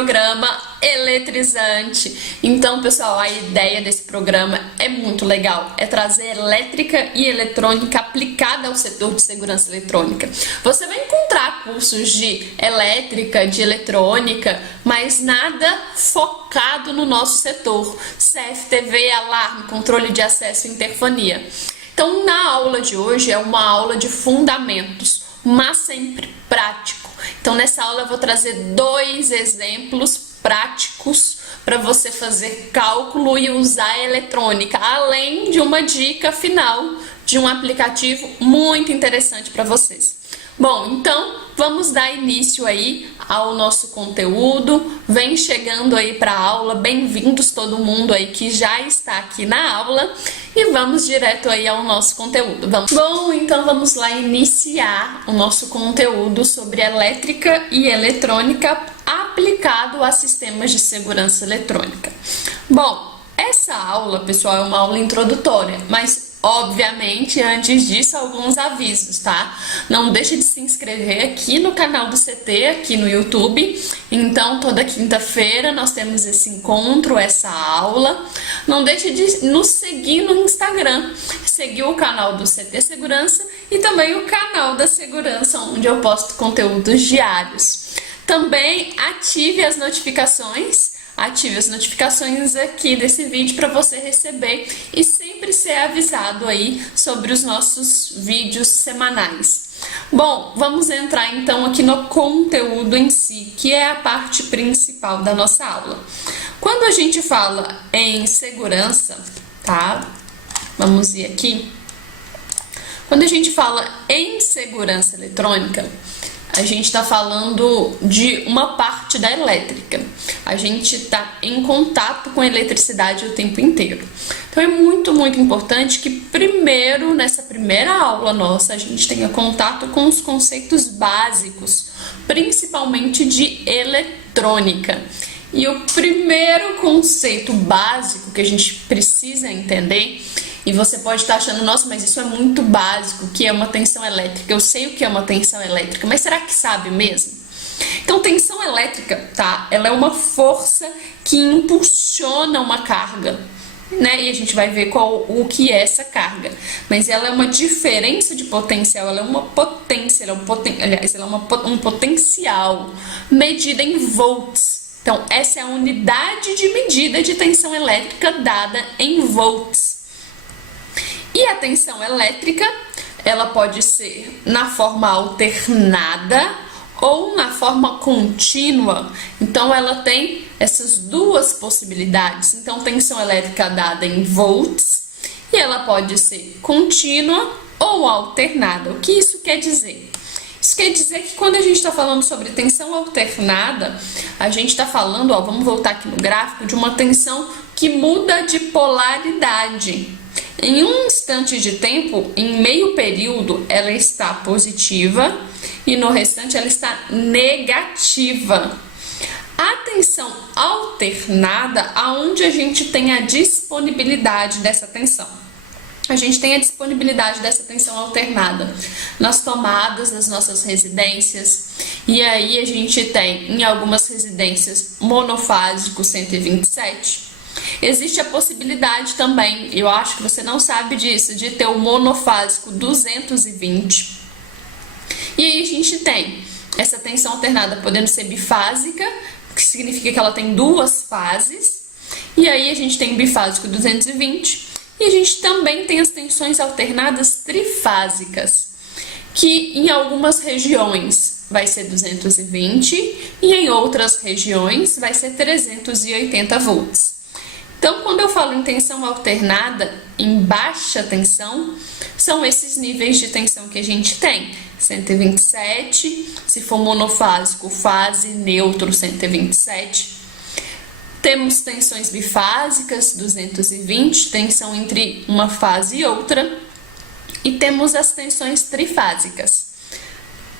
programa eletrizante. Então, pessoal, a ideia desse programa é muito legal. É trazer elétrica e eletrônica aplicada ao setor de segurança eletrônica. Você vai encontrar cursos de elétrica, de eletrônica, mas nada focado no nosso setor. CFTV, alarme, controle de acesso e interfonia. Então, na aula de hoje é uma aula de fundamentos, mas sempre prático. Então, nessa aula eu vou trazer 2 exemplos práticos para você fazer cálculo e usar a eletrônica, além de uma dica final de um aplicativo muito interessante para vocês. Bom, então vamos dar início aí ao nosso conteúdo. Vem chegando aí para a aula, bem-vindos todo mundo aí que já está aqui na aula e vamos direto aí ao nosso conteúdo. Bom, então vamos lá iniciar o nosso conteúdo sobre elétrica e eletrônica aplicado a sistemas de segurança eletrônica. Bom, essa aula, pessoal, é uma aula introdutória, mas obviamente, antes disso, alguns avisos, tá? Não deixe de se inscrever aqui no canal do CT, aqui no YouTube. Então, toda quinta-feira nós temos esse encontro, essa aula. Não deixe de nos seguir no Instagram, seguir o canal do CT Segurança e também o canal da Segurança, onde eu posto conteúdos diários. Também ative as notificações. Ative as notificações aqui desse vídeo para você receber e sempre ser avisado aí sobre os nossos vídeos semanais. Bom, vamos entrar então aqui no conteúdo em si, que é a parte principal da nossa aula. Quando a gente fala em segurança, tá? Vamos ir aqui. Quando a gente fala em segurança eletrônica, a gente está falando de uma parte da elétrica. A gente está em contato com a eletricidade o tempo inteiro. Então é muito importante que primeiro, nessa primeira aula nossa, a gente tenha contato com os conceitos básicos, principalmente de eletrônica. E o primeiro conceito básico que a gente precisa entender, e você pode estar achando, nossa, mas isso é muito básico, que é uma tensão elétrica. Eu sei o que é uma tensão elétrica, mas será que sabe mesmo? Então, tensão elétrica, tá? Ela é uma força que impulsiona uma carga, né? E a gente vai ver o que é essa carga. Mas ela é uma diferença de potencial, ela é uma potência, ela é um potencial medida em volts. Então, essa é a unidade de medida de tensão elétrica dada em volts. E a tensão elétrica, ela pode ser na forma alternada ou na forma contínua. Então, ela tem essas duas possibilidades. Então, tensão elétrica dada em volts e ela pode ser contínua ou alternada. O que isso quer dizer? Isso quer dizer que quando a gente está falando sobre tensão alternada, a gente está falando, ó, vamos voltar aqui no gráfico, de uma tensão que muda de polaridade. Em um instante de tempo, em meio período, ela está positiva e no restante ela está negativa. A tensão alternada, aonde a gente tem a disponibilidade dessa tensão. A gente tem a disponibilidade dessa tensão alternada nas tomadas das nossas residências. E aí a gente tem em algumas residências monofásico 127. Existe a possibilidade também, eu acho que você não sabe disso, de ter o monofásico 220. E aí a gente tem essa tensão alternada podendo ser bifásica, que significa que ela tem 2 fases. E aí a gente tem bifásico 220. E a gente também tem as tensões alternadas trifásicas, que em algumas regiões vai ser 220 e em outras regiões vai ser 380 volts. Então, quando eu falo em tensão alternada, em baixa tensão, são esses níveis de tensão que a gente tem. 127, se for monofásico, fase, neutro, 127. Temos tensões bifásicas, 220, tensão entre uma fase e outra. E temos as tensões trifásicas,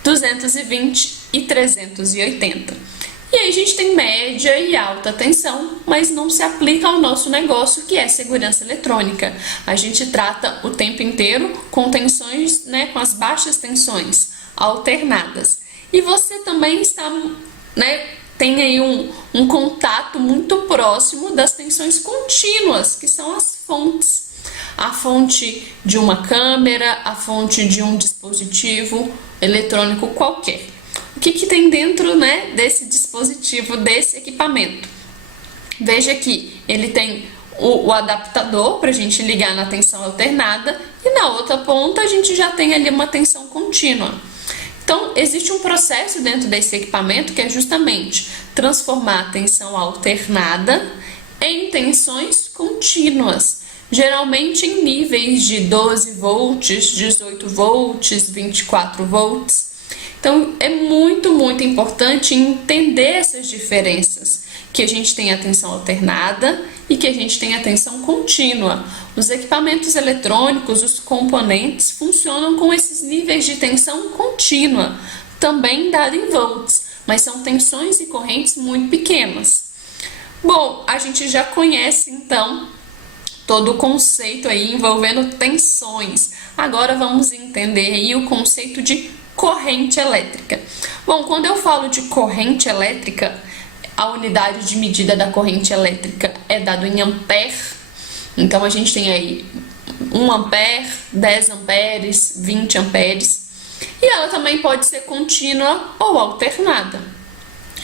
220 e 380. E aí a gente tem média e alta tensão, mas não se aplica ao nosso negócio, que é segurança eletrônica. A gente trata o tempo inteiro com tensões, né, com as baixas tensões alternadas. E você também está, né, tem aí um contato muito próximo das tensões contínuas, que são as fontes. A fonte de uma câmera, a fonte de um dispositivo eletrônico qualquer. O que tem dentro, né, desse dispositivo, desse equipamento? Veja que ele tem o adaptador para a gente ligar na tensão alternada e na outra ponta a gente já tem ali uma tensão contínua. Então, existe um processo dentro desse equipamento que é justamente transformar a tensão alternada em tensões contínuas, geralmente em níveis de 12 volts, 18 volts, 24 volts. Então, é muito importante entender essas diferenças, que a gente tem a tensão alternada e que a gente tem a tensão contínua. Os equipamentos eletrônicos, os componentes, funcionam com esses níveis de tensão contínua, também dado em volts, mas são tensões e correntes muito pequenas. Bom, a gente já conhece então todo o conceito aí envolvendo tensões. Agora vamos entender aí o conceito de corrente elétrica. Bom, quando eu falo de corrente elétrica, a unidade de medida da corrente elétrica é dado em ampere. Então a gente tem aí 1 ampere, 10 amperes, 20 amperes. E ela também pode ser contínua ou alternada.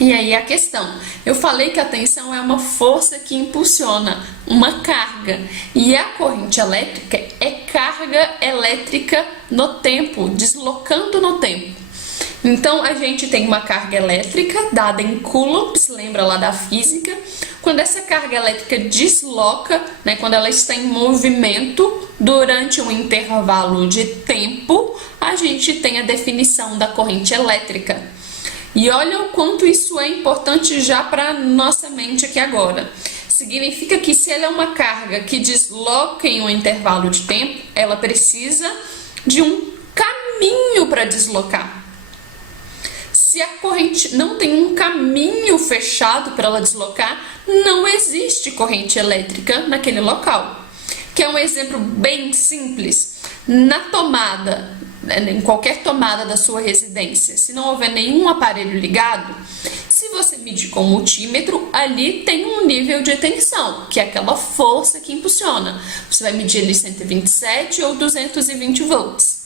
E aí a questão, eu falei que a tensão é uma força que impulsiona uma carga, e a corrente elétrica é carga elétrica no tempo, deslocando no tempo. Então a gente tem uma carga elétrica dada em coulombs, lembra lá da física? Quando essa carga elétrica desloca, né, quando ela está em movimento durante um intervalo de tempo, a gente tem a definição da corrente elétrica. E olha o quanto isso é importante já para nossa mente aqui agora. Significa que se ela é uma carga que desloca em um intervalo de tempo, ela precisa de um caminho para deslocar. Se a corrente não tem um caminho fechado para ela deslocar, não existe corrente elétrica naquele local. Que é um exemplo bem simples. Na tomada, em qualquer tomada da sua residência, se não houver nenhum aparelho ligado, se você medir com o multímetro, ali tem um nível de tensão, que é aquela força que impulsiona. Você vai medir ali 127 ou 220 volts.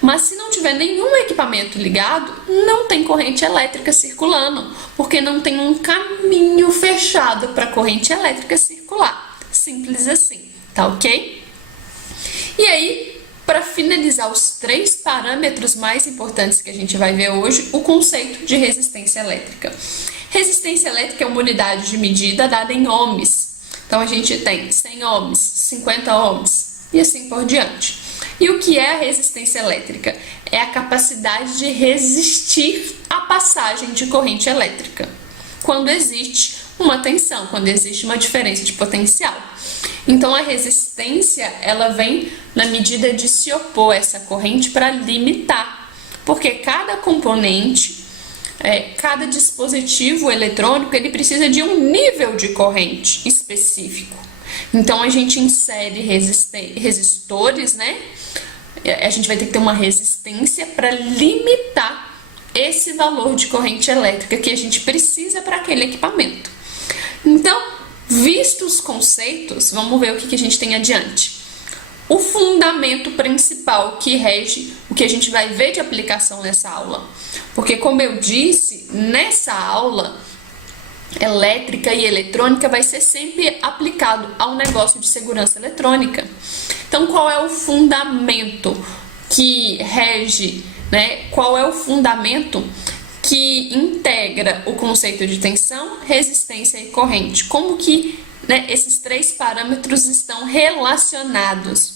Mas se não tiver nenhum equipamento ligado, não tem corrente elétrica circulando, porque não tem um caminho fechado para a corrente elétrica circular. Simples assim, tá ok? E aí, para finalizar os 3 parâmetros mais importantes que a gente vai ver hoje, o conceito de resistência elétrica. Resistência elétrica é uma unidade de medida dada em ohms. Então a gente tem 100 ohms, 50 ohms e assim por diante. E o que é a resistência elétrica? É a capacidade de resistir à passagem de corrente elétrica, quando existe uma tensão, quando existe uma diferença de potencial. Então a resistência, ela vem na medida de se opor a essa corrente para limitar, porque cada componente, cada dispositivo eletrônico, ele precisa de um nível de corrente específico. Então a gente insere resistores, né? A gente vai ter que ter uma resistência para limitar esse valor de corrente elétrica que a gente precisa para aquele equipamento. Então, vistos os conceitos, vamos ver o que a gente tem adiante. O fundamento principal que rege o que a gente vai ver de aplicação nessa aula. Porque, como eu disse, nessa aula, elétrica e eletrônica vai ser sempre aplicado ao negócio de segurança eletrônica. Então, qual é o fundamento que rege, né? Qual é o fundamento que integra o conceito de tensão, resistência e corrente? Como que, né, esses 3 parâmetros estão relacionados?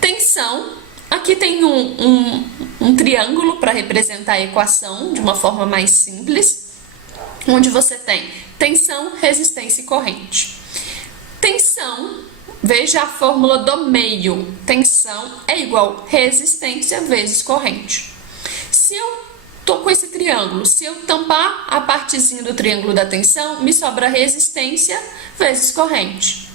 Tensão, aqui tem um triângulo para representar a equação de uma forma mais simples, onde você tem tensão, resistência e corrente. Tensão, veja a fórmula do meio. Tensão é igual resistência vezes corrente. Se eu tô com esse triângulo, se eu tampar a partezinha do triângulo da tensão, me sobra resistência vezes corrente.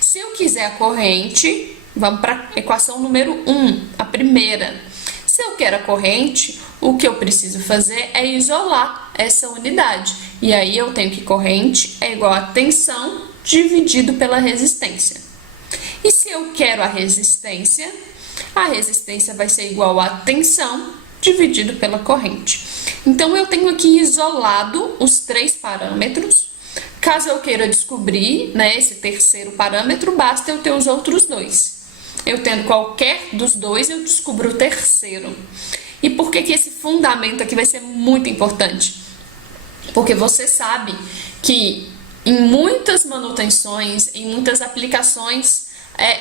Se eu quiser a corrente, vamos para a equação número 1, a primeira. Se eu quero a corrente, o que eu preciso fazer é isolar essa unidade. E aí eu tenho que corrente é igual a tensão dividido pela resistência. E se eu quero a resistência vai ser igual a tensão dividido pela corrente. Então, eu tenho aqui isolado os 3 parâmetros. Caso eu queira descobrir, né, esse terceiro parâmetro, basta eu ter os outros 2. Eu tendo qualquer dos 2, eu descubro o terceiro. E por que que esse fundamento aqui vai ser muito importante? Porque você sabe que em muitas manutenções, em muitas aplicações,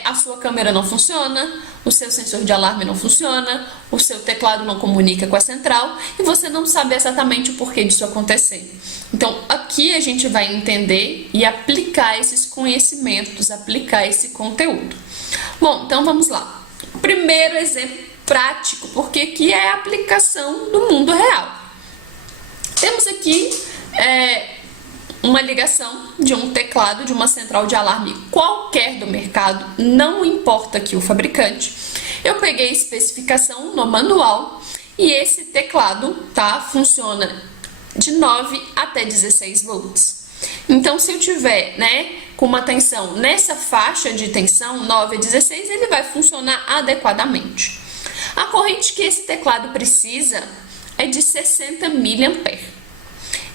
a sua câmera não funciona, o seu sensor de alarme não funciona, o seu teclado não comunica com a central e você não sabe exatamente o porquê disso acontecer. Então, aqui a gente vai entender e aplicar esses conhecimentos, aplicar esse conteúdo. Bom, então vamos lá. Primeiro exemplo prático, porque aqui é a aplicação do mundo real. Temos aqui uma ligação de um teclado de uma central de alarme qualquer do mercado, não importa aqui o fabricante. Eu peguei a especificação no manual e esse teclado, tá, funciona de 9 até 16 volts. Então, se eu tiver, né, com uma tensão nessa faixa de tensão, 9 a 16, ele vai funcionar adequadamente. A corrente que esse teclado precisa é de 60 mA.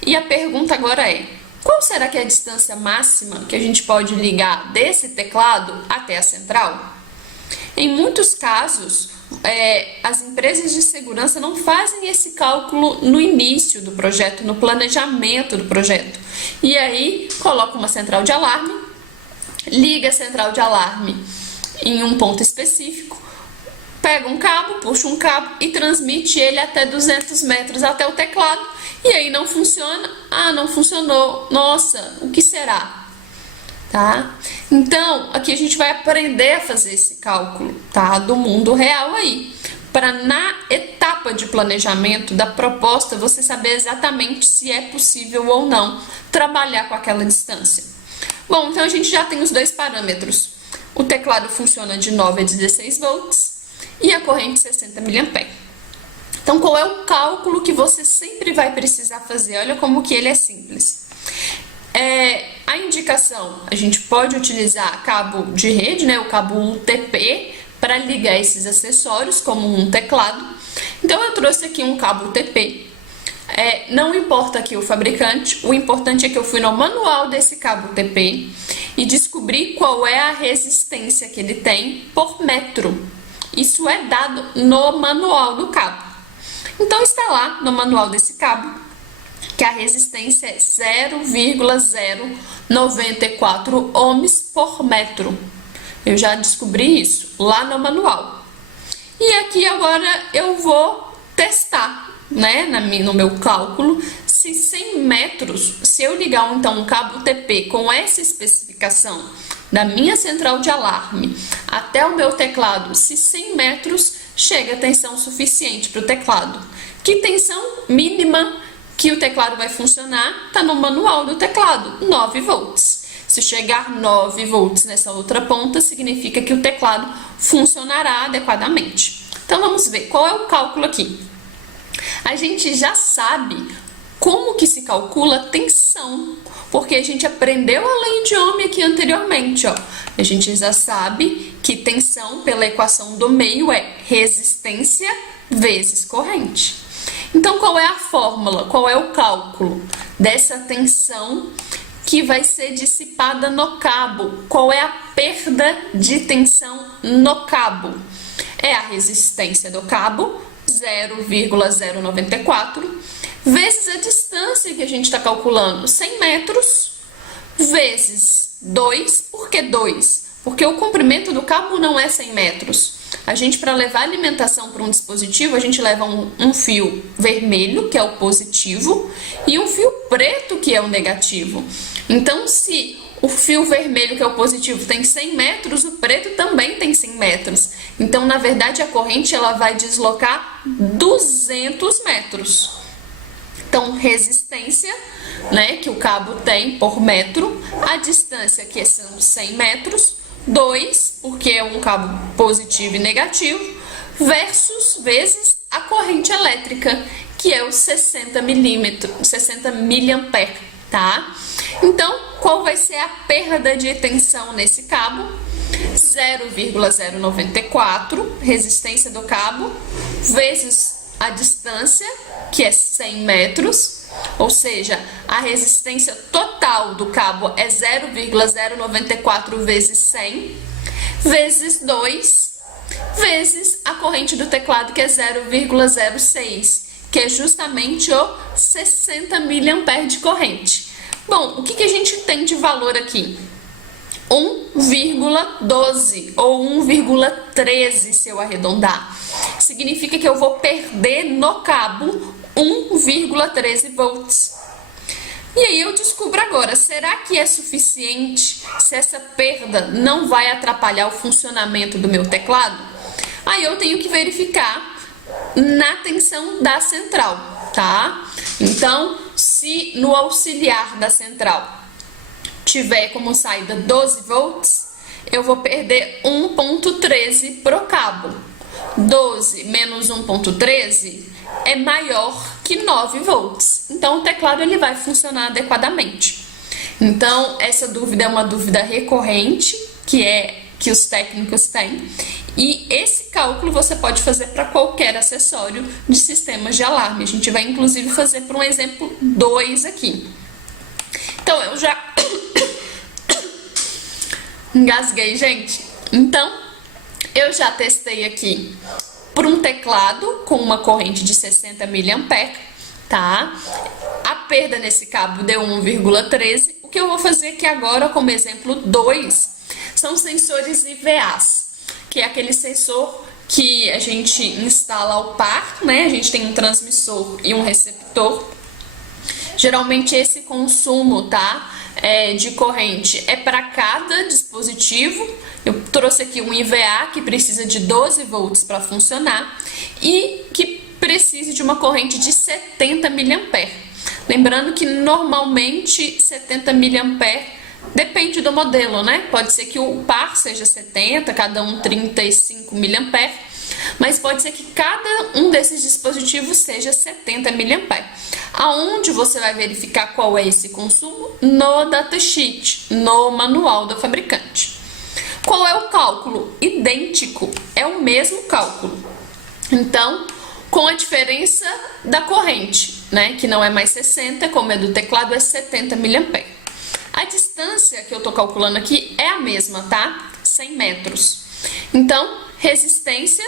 E a pergunta agora é: qual será que é a distância máxima que a gente pode ligar desse teclado até a central? Em muitos casos, as empresas de segurança não fazem esse cálculo no início do projeto, no planejamento do projeto. E aí, coloca uma central de alarme, liga a central de alarme em um ponto específico, pega um cabo, puxa um cabo e transmite ele até 200 metros até o teclado. E aí não funciona. Ah, não funcionou. Nossa, o que será? Tá? Então, aqui a gente vai aprender a fazer esse cálculo, tá? Do mundo real aí. Para na etapa de planejamento da proposta, você saber exatamente se é possível ou não trabalhar com aquela distância. Bom, então a gente já tem os 2 parâmetros. O teclado funciona de 9 a 16 volts e a corrente 60 mA. Então, qual é o cálculo que você sempre vai precisar fazer? Olha como que ele é simples. A indicação, a gente pode utilizar cabo de rede, né, o cabo UTP, para ligar esses acessórios, como um teclado. Então, eu trouxe aqui um cabo UTP. Não importa aqui o fabricante, o importante é que eu fui no manual desse cabo UTP e descobri qual é a resistência que ele tem por metro. Isso é dado no manual do cabo. Então, está lá no manual desse cabo que a resistência é 0,094 ohms por metro. Eu já descobri isso lá no manual. E aqui agora eu vou testar, né, no meu cálculo, se 100 metros, se eu ligar então um cabo UTP com essa especificação da minha central de alarme até o meu teclado, se 100 metros chega a tensão suficiente para o teclado. Que tensão mínima que o teclado vai funcionar está no manual do teclado, 9 volts. Se chegar 9 volts nessa outra ponta, significa que o teclado funcionará adequadamente. Então, vamos ver qual é o cálculo aqui. A gente já sabe como que se calcula tensão, porque a gente aprendeu a lei de Ohm aqui anteriormente, ó. A gente já sabe que tensão, pela equação do meio, é resistência vezes corrente. Então, qual é a fórmula? Qual é o cálculo dessa tensão que vai ser dissipada no cabo? Qual é a perda de tensão no cabo? É a resistência do cabo, 0,094, vezes a distância que a gente está calculando, 100 metros, vezes 2. Por que 2? Porque o comprimento do cabo não é 100 metros. A gente, para levar alimentação para um dispositivo, a gente leva um fio vermelho, que é o positivo, e um fio preto, que é o negativo. Então, se o fio vermelho, que é o positivo, tem 100 metros, o preto também tem 100 metros. Então, na verdade, a corrente ela vai deslocar 200 metros. Então, resistência, né, que o cabo tem por metro, a distância, que são 100 metros, 2, porque é um cabo positivo e negativo, vezes a corrente elétrica, que que é o 60 milímetros, 60 miliampere, tá? Então, qual vai ser a perda de tensão nesse cabo? 0,094, resistência do cabo, vezes a distância, que é 100 metros, ou seja, a resistência total do cabo é 0,094 vezes 100, vezes 2, vezes a corrente do teclado, que é 0,06, que é justamente o 60 miliampere de corrente. Bom, o que a gente tem de valor aqui? 1,12 ou 1,13 se eu arredondar. Significa que eu vou perder no cabo 1,13 volts. E aí eu descubro agora, será que é suficiente se essa perda não vai atrapalhar o funcionamento do meu teclado? Aí eu tenho que verificar na tensão da central, tá? Então, se no auxiliar da central tiver como saída 12 volts, eu vou perder 1,13 pro cabo. 12 menos 1,13 é maior que 9 volts. Então, o teclado ele vai funcionar adequadamente. Então, essa dúvida é uma dúvida recorrente, que os técnicos têm. E esse cálculo você pode fazer para qualquer acessório de sistemas de alarme. A gente vai, inclusive, fazer para um exemplo 2 aqui. Então, eu já... engasguei, gente. Então, eu já testei aqui por um teclado com uma corrente de 60 miliampere, tá? A perda nesse cabo deu 1,13. O que eu vou fazer aqui agora, como exemplo 2, são sensores IVAs, que é aquele sensor que a gente instala ao par, né? A gente tem um transmissor e um receptor. Geralmente esse consumo, tá? De corrente é para cada dispositivo. Eu trouxe aqui um IVA que precisa de 12 volts para funcionar e que precisa de uma corrente de 70 miliampere. Lembrando que normalmente 70 miliampere depende do modelo, né? Pode ser que o par seja 70, cada um 35 miliampere, mas pode ser que cada um desses dispositivos seja 70 miliampere. Aonde você vai verificar qual é esse consumo? No datasheet, no manual do fabricante. Qual é o cálculo? Idêntico, é o mesmo cálculo. Então, com a diferença da corrente, né? Que não é mais 60, como é do teclado, é 70 miliampere. A distância que eu estou calculando aqui é a mesma, tá? 100 metros. Então, resistência,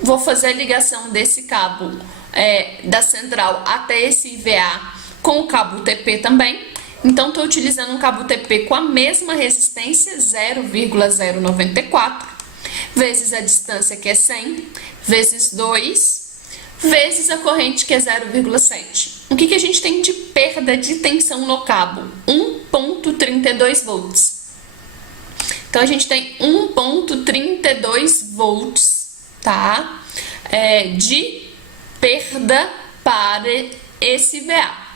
vou fazer a ligação desse cabo da central até esse IVA com o cabo TP também. Então, estou utilizando um cabo TP com a mesma resistência, 0,094, vezes a distância, que é 100, vezes 2, vezes a corrente, que é 0,7. O que a gente tem de perda de tensão no cabo? 1,32 volts. Então, a gente tem 1,32 volts, tá? De perda para esse VA.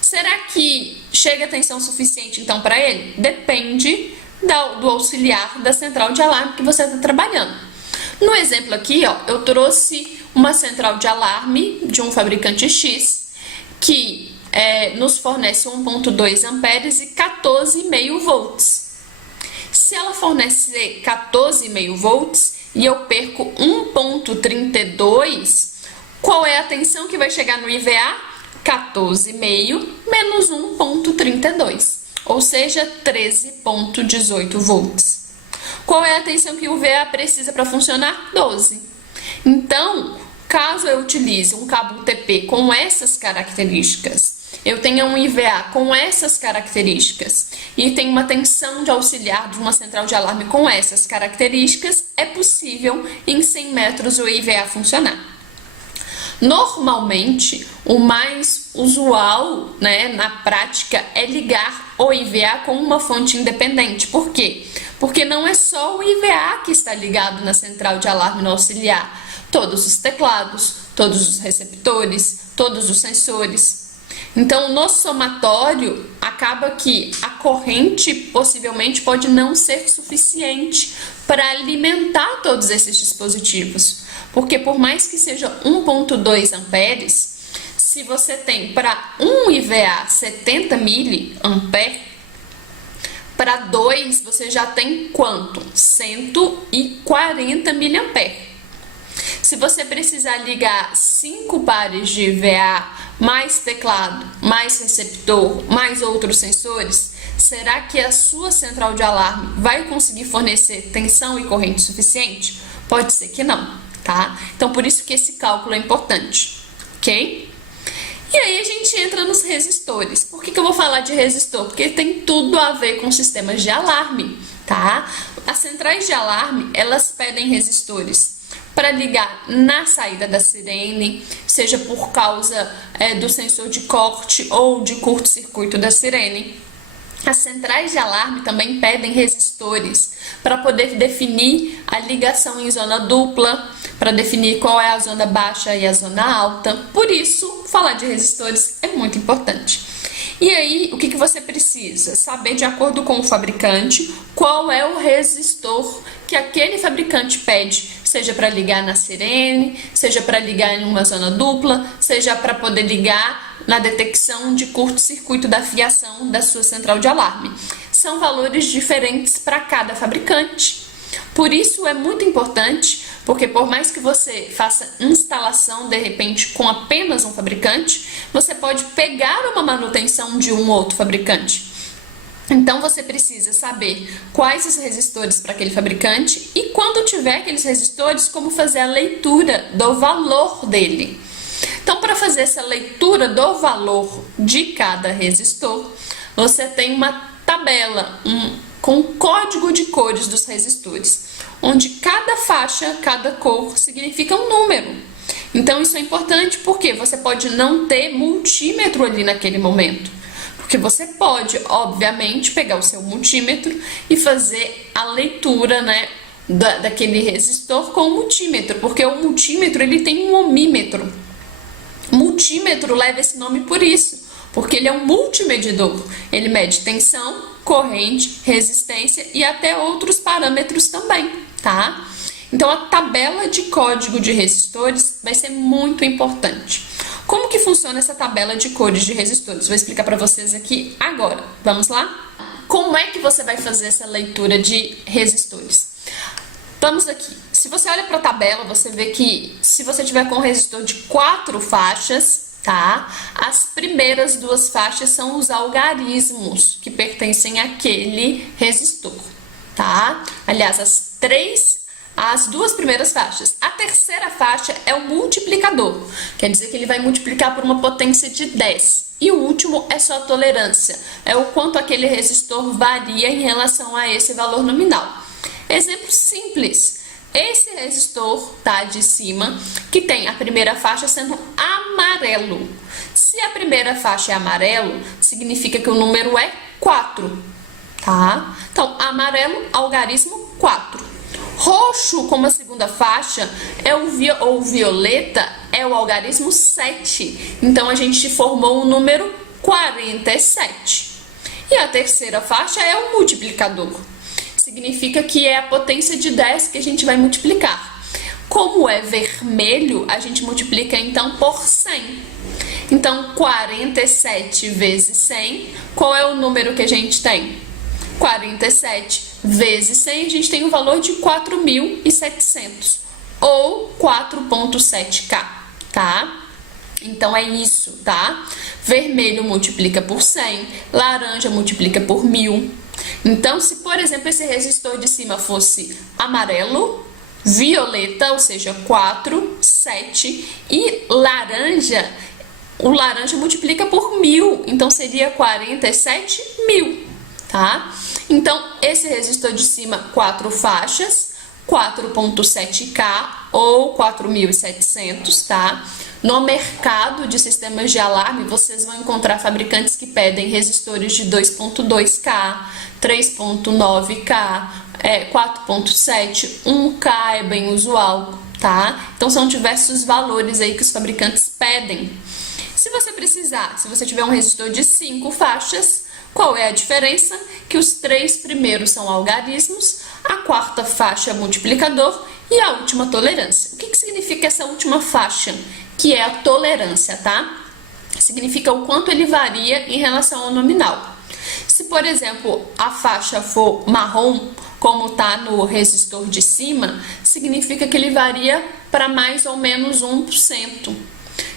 Será que chega a tensão suficiente, então, para ele? Depende do auxiliar da central de alarme que você está trabalhando. No exemplo aqui, ó, eu trouxe uma central de alarme de um fabricante X que nos fornece 1,2 amperes e 14,5 volts. Se ela fornecer 14,5 volts e eu perco 1,32, qual é a tensão que vai chegar no IVA? 14,5 menos 1,32, ou seja, 13,18 volts. Qual é a tensão que o VA precisa para funcionar? 12. Então, caso eu utilize um cabo TP com essas características, eu tenho um IVA com essas características e tenho uma tensão de auxiliar de uma central de alarme com essas características, é possível em 100 metros o IVA funcionar. Normalmente, o mais usual, né, na prática é ligar o IVA com uma fonte independente. Por quê? Porque não é só o IVA que está ligado na central de alarme no auxiliar. Todos os teclados, todos os receptores, todos os sensores. Então, no somatório, acaba que a corrente possivelmente pode não ser suficiente para alimentar todos esses dispositivos. Porque por mais que seja 1,2 amperes, se você tem para 1 IVA 70 miliamperes, para 2 você já tem quanto? 140 miliamperes. Se você precisar ligar 5 pares de IVA, mais teclado, mais receptor, mais outros sensores, será que a sua central de alarme vai conseguir fornecer tensão e corrente suficiente? Pode ser que não, tá? Então, por isso que esse cálculo é importante, ok? E aí a gente entra nos resistores. Por que eu vou falar de resistor? Porque tem tudo a ver com sistemas de alarme, tá? As centrais de alarme, elas pedem resistores para ligar na saída da sirene, seja por causa do sensor de corte ou de curto-circuito da sirene. As centrais de alarme também pedem resistores para poder definir a ligação em zona dupla, para definir qual é a zona baixa e a zona alta. Por isso, falar de resistores é muito importante. E aí, o que você precisa? Saber, de acordo com o fabricante, qual é o resistor que aquele fabricante pede, seja para ligar na sirene, seja para ligar em uma zona dupla, seja para poder ligar na detecção de curto-circuito da fiação da sua central de alarme. São valores diferentes para cada fabricante. Por isso é muito importante, porque por mais que você faça instalação de repente com apenas um fabricante, você pode pegar uma manutenção de um outro fabricante. Então você precisa saber quais os resistores para aquele fabricante e, quando tiver aqueles resistores, como fazer a leitura do valor dele. Então, para fazer essa leitura do valor de cada resistor, você tem uma tabela com o código de cores dos resistores, onde cada faixa, cada cor significa um número. Então isso é importante porque você pode não ter multímetro ali naquele momento. Porque você pode, obviamente, pegar o seu multímetro e fazer a leitura, né, daquele resistor com o multímetro, porque o multímetro ele tem um ohmímetro. Multímetro leva esse nome por isso, porque ele é um multimedidor. Ele mede tensão, corrente, resistência e até outros parâmetros também, tá? Então a tabela de código de resistores vai ser muito importante. Como que funciona essa tabela de cores de resistores? Vou explicar para vocês aqui agora. Vamos lá? Como é que você vai fazer essa leitura de resistores? Vamos aqui. Se você olha para a tabela, você vê que se você tiver com um resistor de 4 faixas, tá? As primeiras 2 faixas são os algarismos que pertencem àquele resistor, tá? Aliás, as 2 primeiras faixas. A terceira faixa é o multiplicador, quer dizer que ele vai multiplicar por uma potência de 10. E o último é só a tolerância, é o quanto aquele resistor varia em relação a esse valor nominal. Exemplo simples, esse resistor tá de cima, que tem a primeira faixa sendo amarelo. Se a primeira faixa é amarelo, significa que o número é 4, tá? Então, amarelo, algarismo 4. Roxo, como a segunda faixa, ou violeta, é o algarismo 7. Então, a gente formou o número 47. E a terceira faixa é o multiplicador. Significa que é a potência de 10 que a gente vai multiplicar. Como é vermelho, a gente multiplica então por 100. Então, 47 vezes 100, qual é o número que a gente tem? 47 vezes 100, a gente tem um valor de 4.700, ou 4,7K, tá? Então é isso, tá? Vermelho multiplica por 100, laranja multiplica por 1.000. Então, se por exemplo esse resistor de cima fosse amarelo, violeta, ou seja, 4, 7, e laranja, o laranja multiplica por 1.000, então seria 47.000, tá? Então, esse resistor de cima, 4 faixas, 4,7K ou 4.700, tá? No mercado de sistemas de alarme, vocês vão encontrar fabricantes que pedem resistores de 2,2K, 3,9K, 4,7, 1K é bem usual, tá? Então, são diversos valores aí que os fabricantes pedem. Se você precisar, se você tiver um resistor de 5 faixas, qual é a diferença? Que os 3 primeiros são algarismos, a 4ª faixa é multiplicador e a última tolerância. O que significa essa última faixa? Que é a tolerância, tá? significa o quanto ele varia em relação ao nominal. Se, por exemplo, a faixa for marrom, como está no resistor de cima, significa que ele varia para mais ou menos 1%.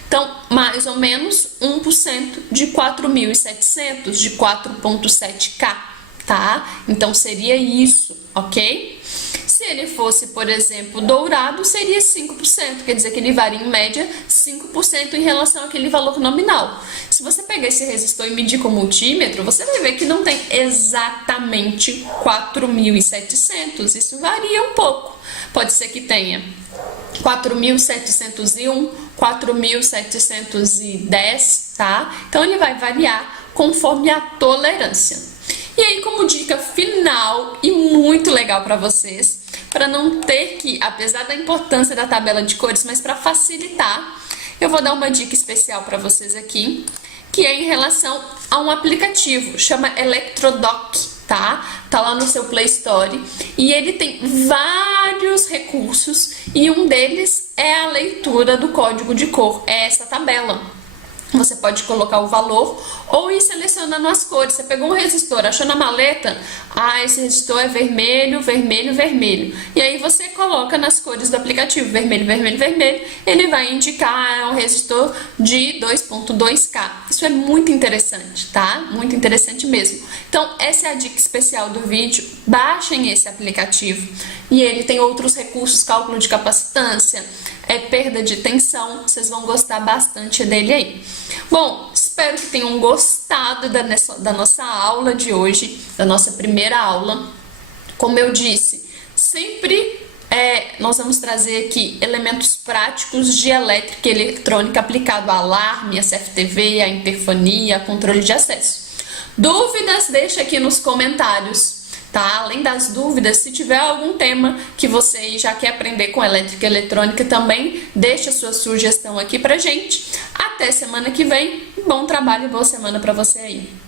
Então, mais ou menos 1% de 4.700, de 4,7K, tá? Então, seria isso, ok? Se ele fosse, por exemplo, dourado, seria 5%, quer dizer que ele varia em média 5% em relação àquele valor nominal. Se você pegar esse resistor e medir com multímetro, você vai ver que não tem exatamente 4.700, isso varia um pouco. Pode ser que tenha 4.701, 4.710, tá? Então ele vai variar conforme a tolerância. E aí, como dica final e muito legal para vocês, para não ter que, apesar da importância da tabela de cores, mas para facilitar, eu vou dar uma dica especial para vocês aqui, que é em relação a um aplicativo, chama Electrodoc, tá? Tá lá no seu Play Store e ele tem vários recursos e um deles é a leitura do código de cor, é essa tabela. Você pode colocar o valor ou ir selecionando as cores. Você pegou um resistor, achou na maleta? Ah, esse resistor é vermelho, vermelho, vermelho. E aí você coloca nas cores do aplicativo, vermelho, vermelho, vermelho. Ele vai indicar um resistor de 2,2K. Isso é muito interessante, tá? Muito interessante mesmo. Então, essa é a dica especial do vídeo. Baixem esse aplicativo. E ele tem outros recursos, cálculo de capacitância, perda de tensão, vocês vão gostar bastante dele aí. Bom, espero que tenham gostado da nossa aula de hoje, da nossa primeira aula. Como eu disse, sempre nós vamos trazer aqui elementos práticos de elétrica e eletrônica aplicado a alarme, a CFTV, a interfonia, a controle de acesso. Dúvidas, deixa aqui nos comentários. Tá? Além das dúvidas, se tiver algum tema que você já quer aprender com elétrica e eletrônica também, deixa a sua sugestão aqui pra gente. Até semana que vem. Bom trabalho e boa semana pra você aí.